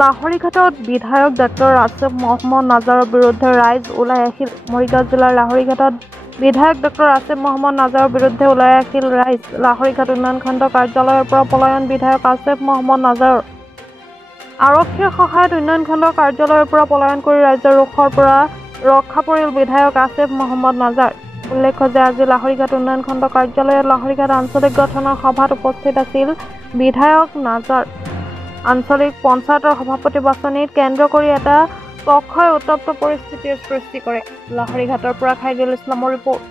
লাহৰীঘাটত বিধায়ক ডাক্তৰ আসিফ মহম্মদ নাজাৰৰ বিৰুদ্ধে ৰাইজ ওলাই আহিল। মৰিগাঁও জিলাৰ লাহৰীঘাটত বিধায়ক ডাক্তৰ আসিফ মহম্মদ নাজাৰৰ বিৰুদ্ধে ওলাই আহিল ৰাইজ। লাহৰীঘাট উন্নয়ন খণ্ড কাৰ্যালয়ৰ পৰা পলায়ন বিধায়ক আসিফ মহম্মদ নাজাৰ। আৰক্ষীৰ সহায়ত উন্নয়ন খণ্ড কাৰ্যালয়ৰ পৰা পলায়ন কৰি ৰাজ্যৰ ৰোষৰ পৰা ৰক্ষা পৰিল বিধায়ক আসিফ মহম্মদ নাজাৰ। উল্লেখ্য যে আজি লাহৰীঘাট উন্নয়ন খণ্ড কাৰ্যালয়ত লাহৰীঘাট আঞ্চলিক গঠনৰ সভাত উপস্থিত আছিল বিধায়ক নাজাৰ। আঞ্চলিক পঞ্চায়তৰ সভাপতি বাছনিত কেন্দ্ৰ কৰি এটা পক্ষই উত্তপ্ত পৰিস্থিতিৰ সৃষ্টি কৰে। লাহৰীঘাটৰ পৰা খাইদুল ইছলামৰ ৰিপৰ্ট।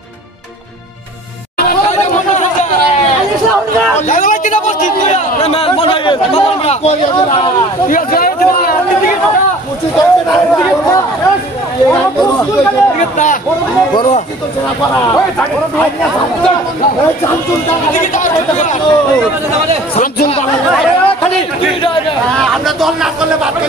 আমৰা দল না কৰলে বাদ কৰে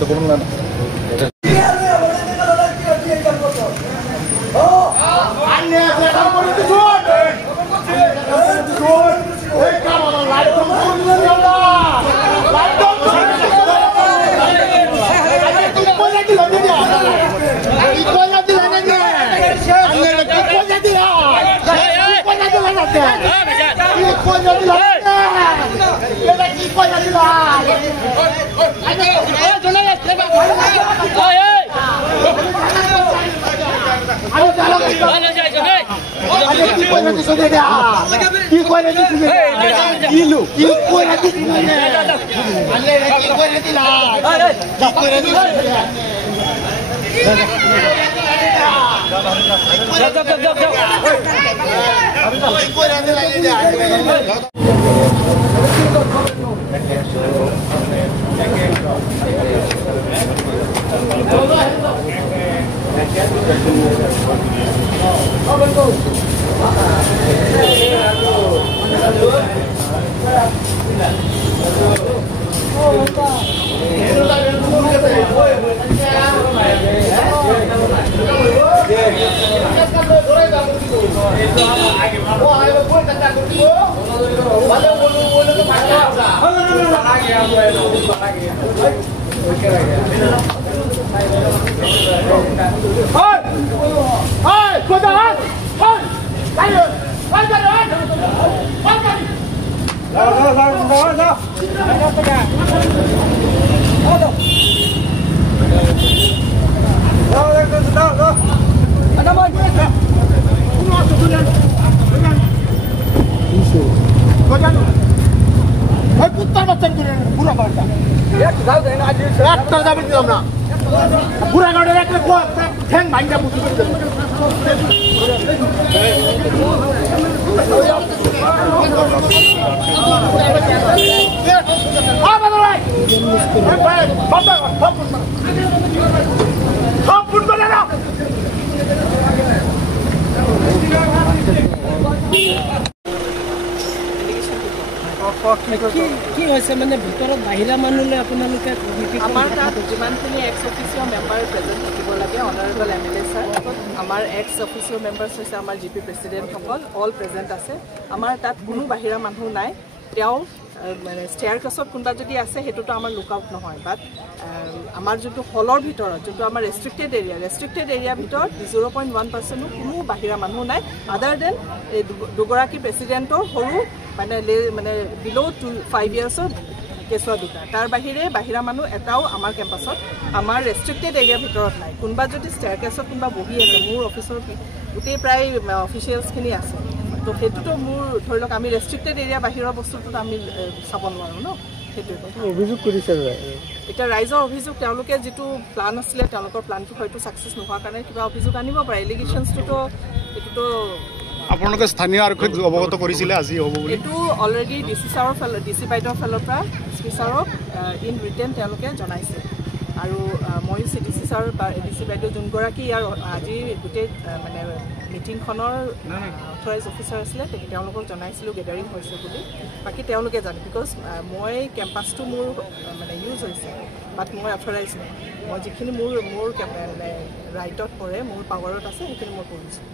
itu kurang পুৰা ঠেং মাইনা বুঝি কি হৈছে মানে ভিতৰত বাহিৰা মানুহলৈ আপোনালোকে আমাৰ তাত যিমানখিনি এক্স অফিচিয়েল মেম্বাৰ প্ৰেজেণ্ট থাকিব লাগে অনাৰেবল MLA ছাৰ আমাৰ এক্স অফিচিয়েল মেম্বাৰ্ছ হৈছে আমাৰ GP প্ৰেচিডেণ্টসকল অল প্ৰেজেণ্ট আছে আমাৰ তাত কোনো বাহিৰা মানুহ নাই তেওঁ মানে ষ্টেয়াৰ কেছত কোনোবা যদি আছে সেইটোতো আমাৰ লুক আউট নহয় বাট আমাৰ যোনটো হলৰ ভিতৰত যোনটো আমাৰ ৰেষ্ট্ৰিক্টেড এৰিয়াৰ ভিতৰত 0.1% কোনো বাহিৰা মানুহ নাই আদাৰ দেন এই দুগৰাকী প্ৰেচিডেণ্টৰ সৰু মানে বিল' 5 ইয়াৰ্ছৰ কেঁচুৱা দুটা তাৰ বাহিৰে বাহিৰা মানুহ এটাও আমাৰ কেম্পাছত আমাৰ ৰেষ্ট্ৰিক্টেড এৰিয়াৰ ভিতৰত নাই কোনোবা যদি ষ্টেয়াৰ কেছত কোনোবা বহি আছে মোৰ অফিচৰ গোটেই প্ৰায় অফিচিয়েলছখিনি আছে তো সেইটোতো মোৰ ধৰি লওক আমি ৰেষ্ট্ৰিক্টেড এৰিয়া বাহিৰৰ বস্তুটোতো আমি চাব নোৱাৰোঁ ন সেইটোৱে কথা অভিযোগ কৰিছে এতিয়া ৰাইজৰ অভিযোগ তেওঁলোকে যিটো প্লান আছিলে তেওঁলোকৰ প্লানটো হয়তো ছাকচেছ নোহোৱাৰ কাৰণে কিবা অভিযোগ আনিব পাৰে এলিগেশ্যনছটোতো এইটোতো আপোনালোকে স্থানীয় আৰক্ষীক অৱগত কৰিছিলে আজি হ'ব বুলি এইটো অলৰেডি DC বাইদেউৰ ফালৰ পৰা SP ছাৰক ইন ৰিটেন তেওঁলোকে জনাইছে আৰু মই DC ছাৰ বা DC বাইদেউ যোনগৰাকী ইয়াৰ আজি গোটেই মানে মিটিংখনৰ অথৰাইজ অফিচাৰ আছিলে তেওঁলোকক জনাইছিলোঁ গেডাৰিং হৈছে বুলি বাকী তেওঁলোকে জানে বিকজ মই কেম্পাছটো মোৰ মানে ইউজ হৈছে বাট মই অথৰাইজ নহয় মই যিখিনি মোৰ মানে ৰাইটত পৰে মোৰ পাৱাৰত আছে সেইখিনি মই কৰিছোঁ